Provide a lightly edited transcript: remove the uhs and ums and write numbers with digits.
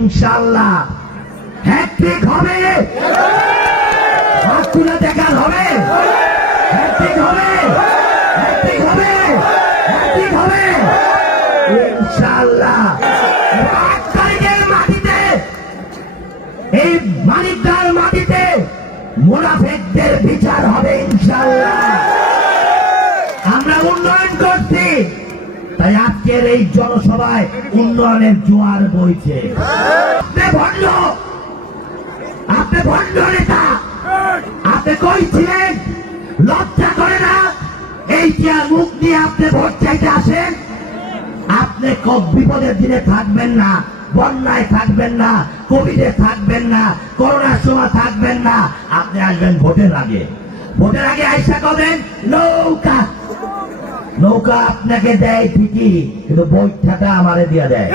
ইনশাআল্লাহ হ্যাট্রিক হবে, হাতগুলো দেখার হবে, হ্যাট্রিক হবে, হ্যাট্রিক হবে, হ্যাট্রিক হবে ইনশাআল্লাহ। 8 তারিখের মাটিতে, এই মানিকদার মাটিতে মুনাফিকদের বিচার হবে ইনশাআল্লাহ। আমরা উন্নয়ন করছি, তাই আজকের এই জনসভায় উন্নয়নের জোয়ার বইছে। আপনি ভণ্ড নেতা, আপনি কই ছিলেন? লজ্জা করে না? এই চেয়ার মুখ নিয়ে আপনি ভোট চাইতে আসেন? আপনি বিপদের দিনে থাকবেন না, বন্যায় থাকবেন না, কোভিডে থাকবেন না, করোনার সময় থাকবেন না। আপনি আসবেন ভোটের আগে। ভোটের আগে আইসা করবেন নৌকা, নৌকা আপনাকে দেয় ঠিকই, কিন্তু বৈঠাটা আমারে দিয়ে দেয়।